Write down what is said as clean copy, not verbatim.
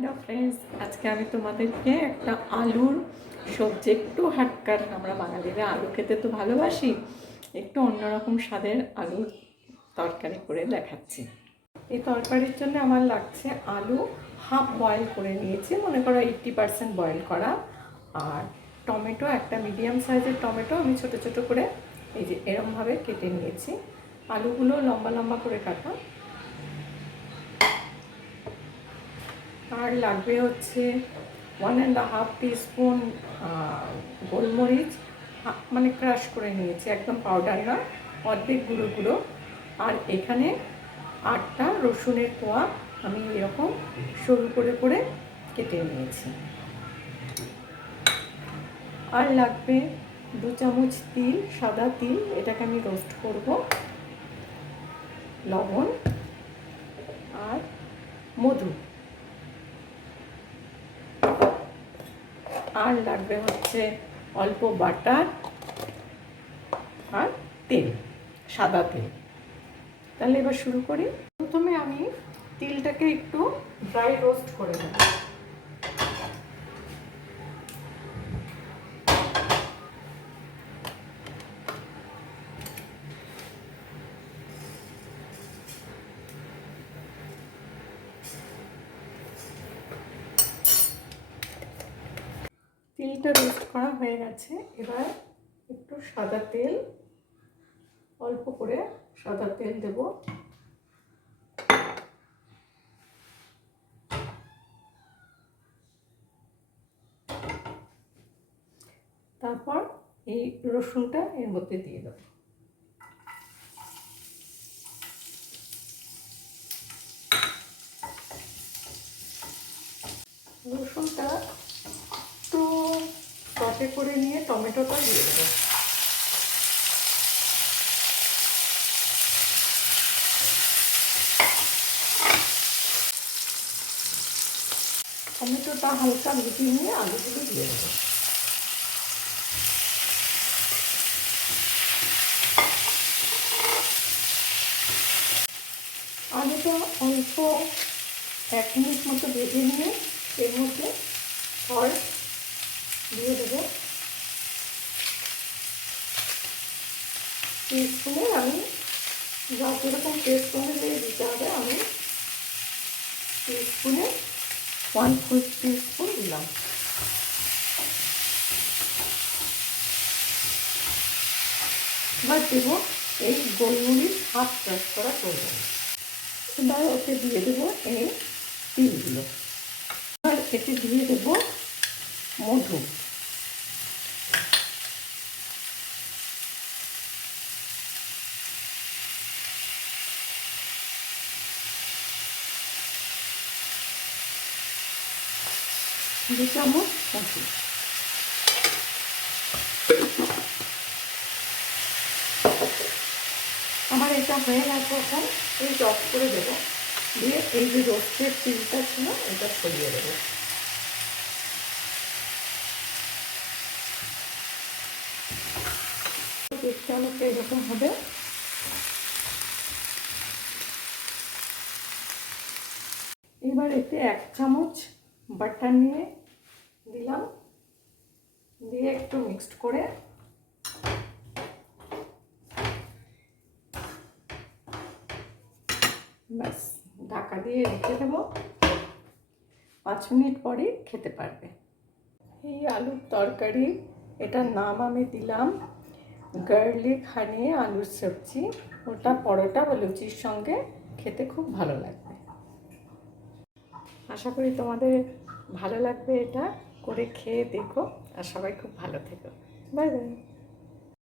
Hello friends, আজকে আমি তোমাদেরকে একটা আলুর সবজি, একটু হাটকার, আমরা বাঙালিরা আলু খেতে তো ভালোবাসি, একটু অন্যরকম স্বাদের আলুর তরকারি করে দেখাচ্ছি। এই তরকারির জন্য আমার লাগছে আলু হাফ বয়েল করে নিয়েছি, মনে করো 80% বয়েল করা, আর টমেটো, একটা মিডিয়াম সাইজের টমেটো আমি ছোটো ছোটো করে এই যে এরমভাবে কেটে নিয়েছি। আলুগুলো লম্বা লম্বা করে কাটা। আর লাগবে হচ্ছে 1.5 টিস্পুন গোলমরিচ, মানে ক্রাশ করে নিয়েছি, একদম পাউডার না, অর্ধেক গুঁড়ো গুঁড়ো। আর এখানে 8টা রসুনের কোয়া আমি এরকম সরু করে করে কেটে নিয়েছি। আর লাগবে 2 চামচ তিল, সাদা তিল, এটাকে আমি রোস্ট করব, লবণ আর মধু। আর লাগবে হচ্ছে অল্প বাটার আর তেল, সাদা তেল। তাহলে এবার শুরু করি। প্রথমে আমি তিলটাকে একটু ড্রাই রোস্ট করে নেব। তিলটা রোস্ট করা হয়ে গেছে। এবার একটু সাদা তেল, অল্প করে সাদা তেল দেব। তারপর এই রসুনটা এর মধ্যে দিয়ে দেব। রসুনটা একটু সটে করে নিয়ে টমেটোটা দিয়ে দেবো। টমেটোটা হালকা ভেজে নিয়ে আলুগুলো দিয়ে দেবো। আলুটা অল্প 1 মিনিট মতো ভেজে নিয়ে এর মধ্যে সল্ট দিয়ে দেবো। টিস্পুনে আমি যা যেরকম টেস্ট অনুযায়ী দিতে হবে, আমি টিস্পুনে 1/4 টিস্পুন দিলাম। এবার দেবো এই গোলমরিচ হাফ ক্রাশ করা করবো। এবার ওকে দিয়ে দেবো এই তিলগুলো। এবার এতে দিয়ে দেবো মধু। দু চামচ মধু। আমার এটা হয়ে গেছে। এখন এই অফ করে দেবো, দিয়ে এই যে রোস্টের তিলটা ছিল এটা ছড়িয়ে দেবো। দেখতে অনেকটা এরকম হবে। এবার এতে 1 চামচ বাটার নিয়ে দিলাম, দিয়ে একটু মিক্সড করে ব্যাস ঢাকা দিয়ে রেখে দেবো। 5 মিনিট পরেই খেতে পারবে। এই আলুর তরকারি, এটার নাম আমি দিলাম গার্লিক হানি আলুর সবজি। ওটা পরোটা বা লুচির সঙ্গে খেতে খুব ভালো লাগবে। আশা করি তোমাদের ভালো লাগবে। এটা করে খেয়ে দেখো, আর সবাই খুব ভালো থেকো। Bye bye.